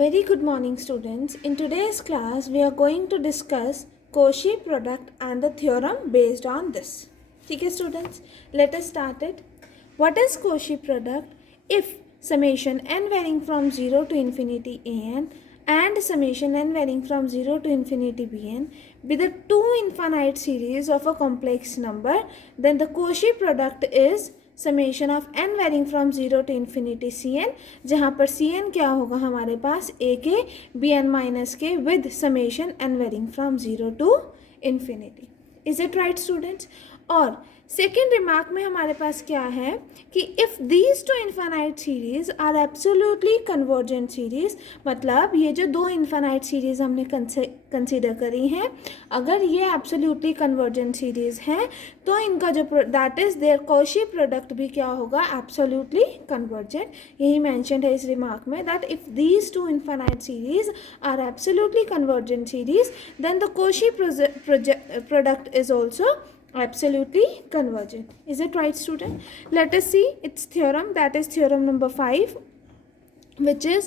very good morning, students. In today's class, we are going to discuss Cauchy product and the theorem based on this. Okay, students, let us start it. What is Cauchy product? If summation n varying from 0 to infinity an and summation n varying from 0 to infinity bn be the two infinite series of a complex number, then the Cauchy product is summation of n varying from 0 to infinity c n, जहाँ पर C N क्या होगा हमारे पास a k b n minus k with summation n varying from 0 to infinity. Is it right students? और second remark में हमारे पास क्या है कि if these two infinite series are absolutely convergent series, मतलब ये जो दो इन्फानाइट सीरीज हमने कंसीडर करी हैं, अगर ये एब्सोल्युटली कन्वर्जेंट सीरीज हैं तो इनका जो that is their Cauchy product भी क्या होगा, एब्सोल्युटली कन्वर्जेंट. यही मेंशन्ड है इस रिमार्क में that if these two infinite series are absolutely convergent series then the Cauchy product is also absolutely convergent. Is it right, student? Let us see its theorem, that is theorem number 5, which is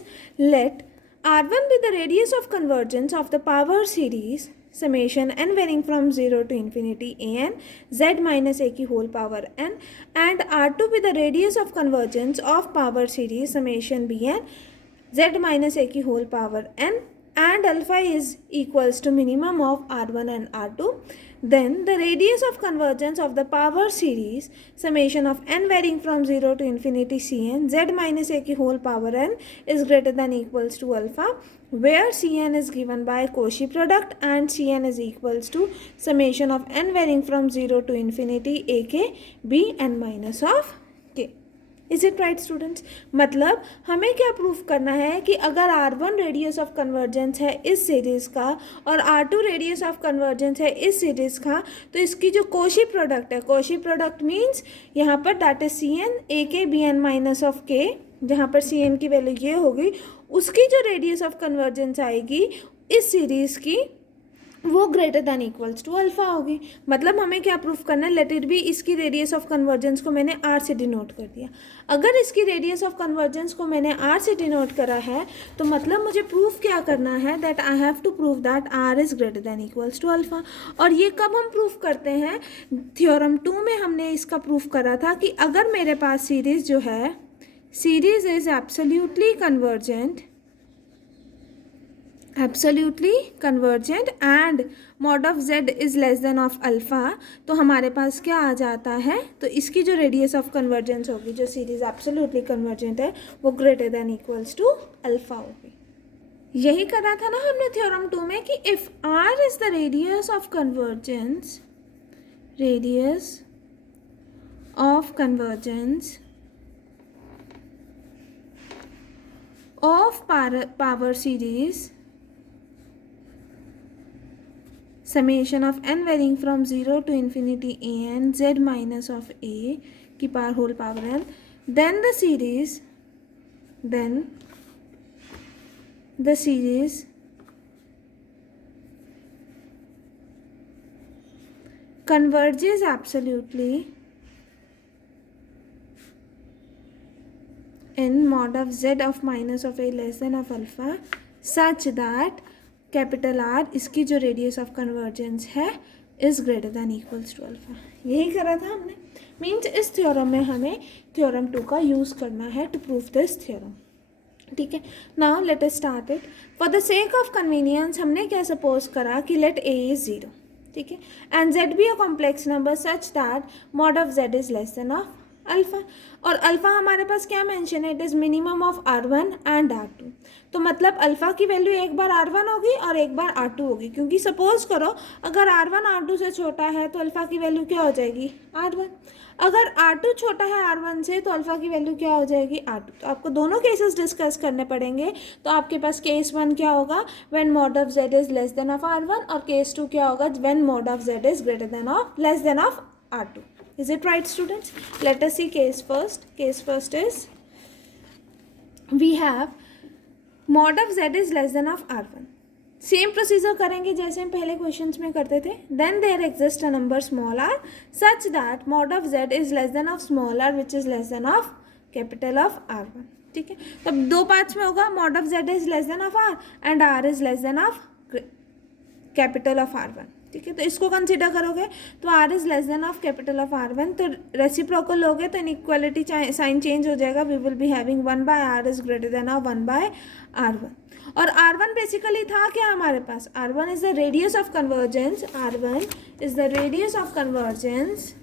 let R1 be the radius of convergence of the power series summation n varying from 0 to infinity an z minus a की whole power n, and R2 be the radius of convergence of power series summation bn z minus a की whole power n, and alpha is equals to minimum of R1 and R2. Then the radius of convergence of the power series summation of n varying from 0 to infinity cn z minus a की whole power n is greater than equals to alpha, where cn is given by Cauchy product and cn is equals to summation of n varying from 0 to infinity a k b n minus of k. Is it right students? मतलब हमें क्या proof करना है कि अगर R1 radius of convergence है इस series का और R2 रेडियस ऑफ कन्वर्जेंस है इस सीरीज़ का, तो इसकी जो Cauchy प्रोडक्ट है, Cauchy प्रोडक्ट मीन्स यहाँ पर that is c n a k b n minus of के, जहाँ पर सी एन की वैल्यू ये होगी, उसकी जो रेडियस ऑफ कन्वर्जेंस आएगी इस सीरीज़ की वो greater than equals to alpha होगी. मतलब हमें क्या प्रूफ करना है, लेट इट बी इसकी रेडियस ऑफ कन्वर्जेंस को मैंने आर से डिनोट कर दिया. अगर इसकी रेडियस ऑफ कन्वर्जेंस को मैंने आर से डिनोट करा है तो मतलब मुझे प्रूफ क्या करना है, that I have to prove that R is greater than equals to alpha. और ये कब हम प्रूफ करते हैं, थ्योरम 2 में हमने इसका प्रूफ करा था कि अगर मेरे पास सीरीज़ जो है, series is absolutely convergent and mod of z is less than of alpha, तो हमारे पास क्या आ जाता है, तो इसकी जो रेडियस ऑफ कन्वर्जेंस होगी, जो सीरीज़ एब्सोल्युटली कन्वर्जेंट है, वो greater than equals to alpha होगी. यही करा था ना हमने थ्योरम 2 में कि if r is the radius of convergence of power series summation of n varying from 0 to infinity an z minus of a की power whole power n, then the series converges absolutely in mod of z of minus of a less than of alpha such that capital R इसकी जो radius of convergence है is greater than equals to alpha. यही करा था हमने. Means इस theorem में हमें थ्योरम 2 का यूज़ करना है टू प्रूव दिस थ्योरम. ठीक है, now let us start it. For the sake of convenience हमने क्या सपोज करा कि लेट ए इज़ 0, ठीक है, and Z be a complex number such that mod of Z is less than of alpha. और alpha हमारे पास क्या मेंशन है, it is minimum of R1 and R2. तो मतलब अल्फ़ा की वैल्यू एक बार R1 होगी और एक बार R2 होगी, क्योंकि सपोज करो अगर R1 R2 से छोटा है तो अल्फ़ा की वैल्यू क्या हो जाएगी, R1. अगर R2 छोटा है R1 से तो अल्फ़ा की वैल्यू क्या हो जाएगी, R2. तो आपको दोनों केसेस डिस्कस करने पड़ेंगे. तो आपके पास केस 1 क्या होगा, when mod of z is less than of R1, और केस 2 क्या होगा, when mod of z is greater than of less than of R2. Is it right, students? Let us see case first. Case first is we have mod of z is less than of R1. Same procedure करेंगे जैसे हम पहले questions में करते थे. Then there exist a number small r such that mod of z is less than of small r which is less than of capital of R1. ठीक है, तब दो पार्ट्स में होगा, mod of z is less than of r and r is less than of capital of R1, ठीक है। तो इसको कंसिडर करोगे तो R is less than of capital of R1, तो रेसिप्रोकल लोगे तो इनइक्वालिटी साइन चेंज हो जाएगा, we will be having 1/R is greater than of 1/R1। और R1 बेसिकली था क्या हमारे पास, R1 is the radius of convergence, R1 is the radius of convergence,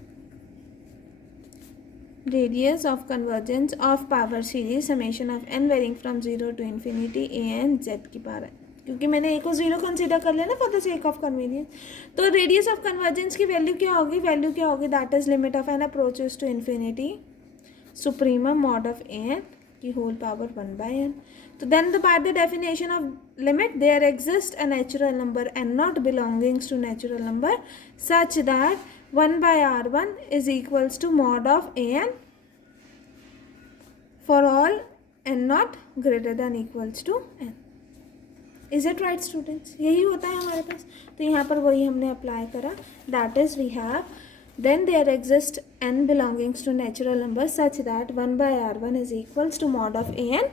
radius of convergence of power series summation of n varying from 0 to infinity a n z की power है, क्योंकि मैंने a को 0 consider कर लिया ना for the sake of convenience. तो radius of convergence की वैल्यू क्या होगी, that is limit of n approaches to infinity supremum mod of a n की होल पावर 1/n। तो then by the definition of limit there exist a natural number n not belongings to natural number such that 1/R1 is equals to mod of an for all n not greater than equals to n. Is it right students? यही होता है हमारे पास। तो यहाँ पर वही हमने apply करा, that is we have then there exist n belongings to natural number such that 1/R1 is equals to mod of an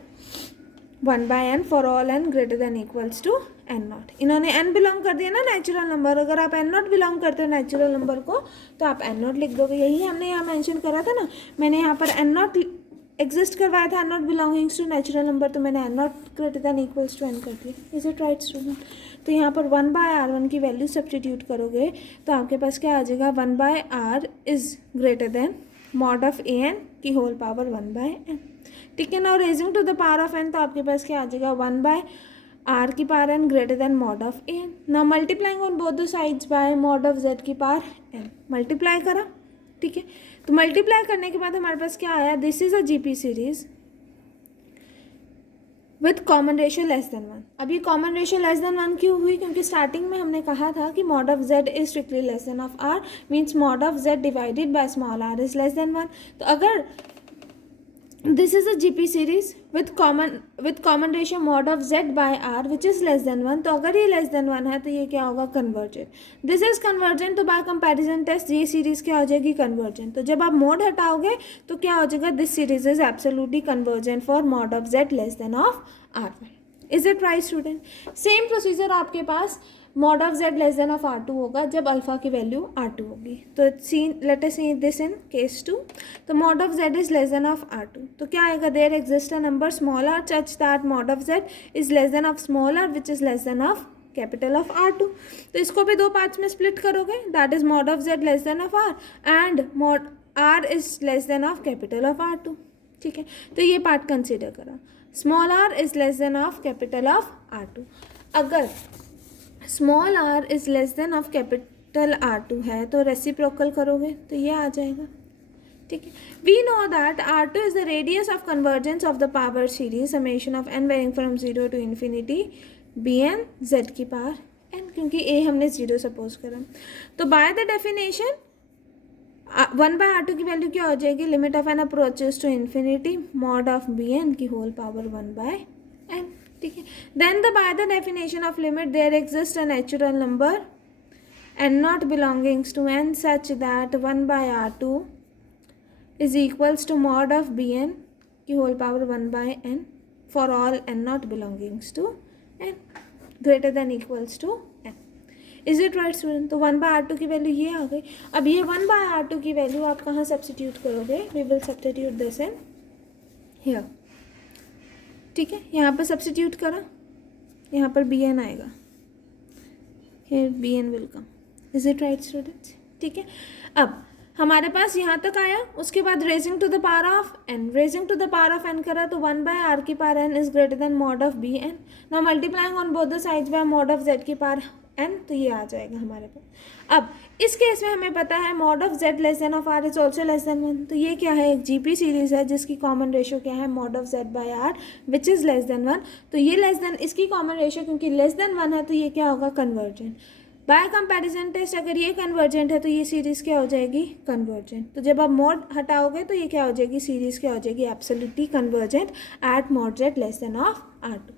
1/n for all n greater than equals to n not. इन्होंने n belong कर दिया ना natural number, अगर आप n not belong करते हो natural number को तो आप n नॉट लिख दोगे, यही हमने यहाँ मेंशन करा था ना। मैंने यहाँ पर n नॉट एग्जिस्ट करवाया था, n not belongings to natural number, तो मैंने n not greater than equals to n कर दिया। Is it right student? तो यहाँ पर 1/R1 की वैल्यू सब्सटीट्यूट करोगे तो आपके पास क्या आ जाएगा, 1/R is greater than mod of an की होल पावर 1/n, ठीक है ना। और raising to the power of n तो आपके पास क्या आ जाएगा, 1/R की power n greater than mod of an। Now multiplying on both the sides by mod of z की पावर n, मल्टीप्लाई करा, ठीक है। तो मल्टीप्लाई करने के बाद हमारे पास क्या आया, this is a GP series with common ratio less than 1। अब ये कॉमन रेशियो लेस देन 1 क्यों हुई, क्योंकि स्टार्टिंग में हमने कहा था कि mod of z is strictly less than of r, means mod of z divided by small r is less than 1। तो अगर this is a GP series with common ratio mod of z by r which is less than 1, तो अगर ये less than 1 है तो ये क्या होगा, convergent। this is convergent, तो by comparison test ये सीरीज क्या हो जाएगी, convergent। तो जब आप मोड हटाओगे तो क्या हो जाएगा, this series is absolutely convergent for mod of z less than of r1। Is it right student? Same procedure आपके पास mod of z less than of r2 होगा जब अल्फा की वैल्यू r2 होगी। तो let us see this in case 2। तो mod of z is less than of r2, तो क्या आएगा, there exist a number small r such that mod of z is less than of small r which is less than of capital of r2। तो इसको भी दो parts में split करोगे, that is mod of z less than of r and mod r is less than of capital of r2, ठीक है। तो ये पार्ट कंसिडर करा, small r is less than of capital of r2। अगर small r is less than of capital r2 है तो reciprocal करोगे तो ये आ जाएगा, ठीक है। We know that r2 is the radius of convergence of the power series summation of n varying from 0 to infinity bn z की power n, क्योंकि a हमने 0 सपोज करा। तो बाय द डेफिनेशन 1/r2 की वैल्यू क्या हो जाएगी, limit of n approaches to infinity mod of bn की होल पावर 1/n, ठीक है। Then by the definition of limit there exist a natural number n not belongings to n such that 1/r2 is equals to mod of bn की whole power 1/n for all n not belongings to n greater than equals to n। Is it right student? तो 1/r2 की value ये आ गई। अब ये 1/r2 की value आप कहाँ सब्सटीट्यूट करोगे, we will substitute this in here, ठीक है। यहाँ पर सब्सटीट्यूट करा, यहाँ पर bn आएगा, here bn will come. Is it right students? ठीक है। अब हमारे पास यहाँ तक आया, उसके बाद raising to the power of n, raising to the power of n करा तो 1/r की power n is greater than mod of bn। Now multiplying on both the sides by mod of z की power n, तो ये आ जाएगा हमारे पास। अब इस केस में हमें पता है mod of z less than of r is also less than 1, तो ये क्या है, एक GP सीरीज है जिसकी कॉमन रेशियो क्या है, mod of z by r which is less than 1। तो ये लेस देन, इसकी कॉमन रेशियो क्योंकि लेस देन 1 है तो ये क्या होगा, कन्वर्जेंट। बाय कंपैरिजन टेस्ट अगर ये कन्वर्जेंट है तो ये सीरीज़ क्या हो जाएगी, कन्वर्जेंट। तो जब आप मॉड हटाओगे तो ये क्या हो जाएगी, सीरीज़ क्या हो जाएगी, absolutely convergent at mod z less than of r2।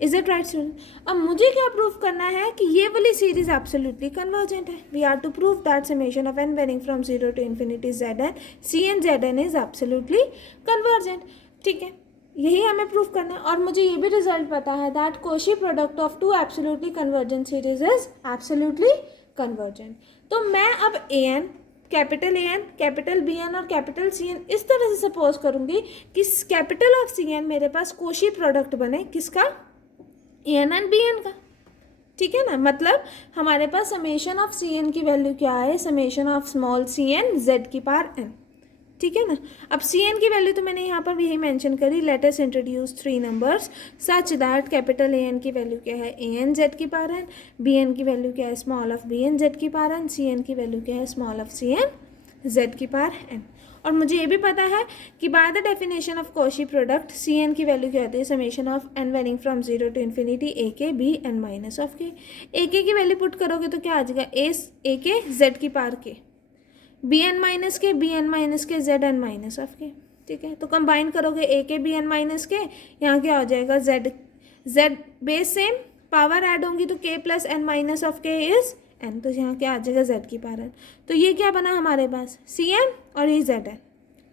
Is it right student? अब मुझे क्या प्रूव करना है कि ये वाली सीरीज एब्सोल्युटली कन्वर्जेंट है। We are to prove that summation of n varying from 0 to infinity zn cn zn is absolutely convergent, ठीक है। यही हमें प्रूफ करना है। और मुझे ये भी रिजल्ट पता है that Cauchy product of two absolutely convergent series is absolutely convergent. तो मैं अब an, capital AN, capital BN और कैपिटल CN इस तरह से सपोज करूँगी कि कैपिटल ऑफ CN मेरे पास कोशी प्रोडक्ट बने, किसका? AN एंड BN का। ठीक है ना, मतलब हमारे पास समेशन ऑफ CN की वैल्यू क्या है? Summation of small cn z की पावर n। ठीक है ना। अब CN की वैल्यू तो मैंने यहाँ पर भी यही मेंशन करी, let us introduce 3 numbers such that capital AN की वैल्यू क्या है? AN z की पावर n, BN की वैल्यू क्या है? स्मॉल ऑफ BN z की पावर n, CN की वैल्यू क्या है? स्मॉल ऑफ CN z की पावर n। और मुझे ये भी पता है कि by the definition of Cauchy product CN की वैल्यू क्या होती है? Summation of n varying from 0 to infinity AK BN minus of k। AK की वैल्यू पुट करोगे तो क्या आ जाएगा? AK z की पावर k, BN माइनस के ZN माइनस ऑफ के। ठीक है, तो कंबाइन करोगे AK BN माइनस के, यहाँ क्या हो जाएगा? Z base same, power add होंगी तो K plus N minus of के इज N, तो यहाँ क्या आ जाएगा? Z की पावर N। तो ये क्या बना हमारे पास? CN और ये ZN,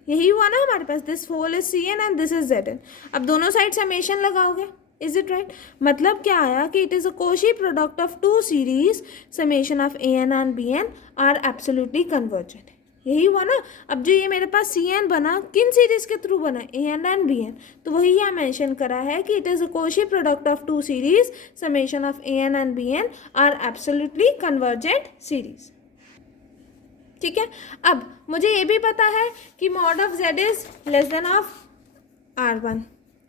यही हुआ ना हमारे पास। This whole is CN and this is ZN। अब दोनों साइड समेशन लगाओगे, इज इट राइट? मतलब क्या आया कि it is a Cauchy product of two series summation of AN and BN are absolutely convergent. यही हुआ ना। अब जो ये मेरे पास CN बना, किन सीरीज के थ्रू बना? AN and BN। तो वही यहाँ मेंशन करा है कि it is a Cauchy product of two series summation of AN and BN are absolutely convergent series. ठीक है, अब मुझे ये भी पता है कि mod of Z is less than of R1।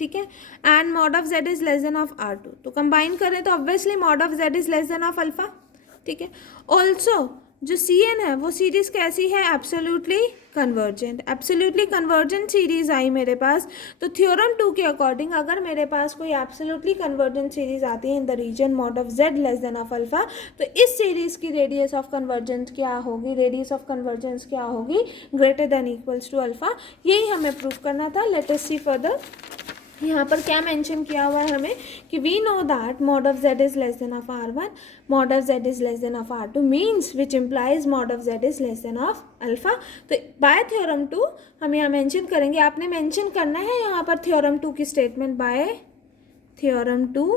ठीक है, and mod of Z is less than of R2। तो कंबाइन करें तो obviously mod of Z is less than of alpha. ठीक है, ऑल्सो जो CN है वो सीरीज कैसी है? Absolutely convergent. Absolutely convergent series आई मेरे पास, तो थ्योरम 2 के अकॉर्डिंग अगर मेरे पास कोई एब्सोल्युटली कन्वर्जेंट सीरीज आती है in the region mod of Z less than of alpha, तो इस सीरीज की रेडियस ऑफ कन्वर्जेंस क्या होगी? रेडियस ऑफ कन्वर्जेंस क्या होगी? Greater than equals to alpha. यही हमें प्रूव करना था। Let us see further. यहाँ पर क्या मेंशन किया हुआ है हमें कि we know that mod of Z is less than of R1, mod of Z is less than of R2 means which implies mod of Z is less than of alpha. तो by theorem 2 हम यहाँ mention करेंगे। आपने mention करना है यहाँ पर theorem 2 की स्टेटमेंट, बाय थ्योरम 2,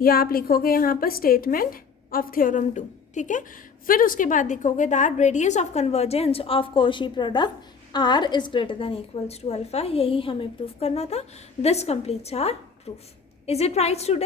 या आप लिखोगे यहाँ पर स्टेटमेंट ऑफ थ्योरम 2। ठीक है, फिर उसके बाद लिखोगे that radius of convergence of Cauchy product R is greater than equals to alpha। यही हमें प्रूफ करना था। This completes our proof. Is it right student?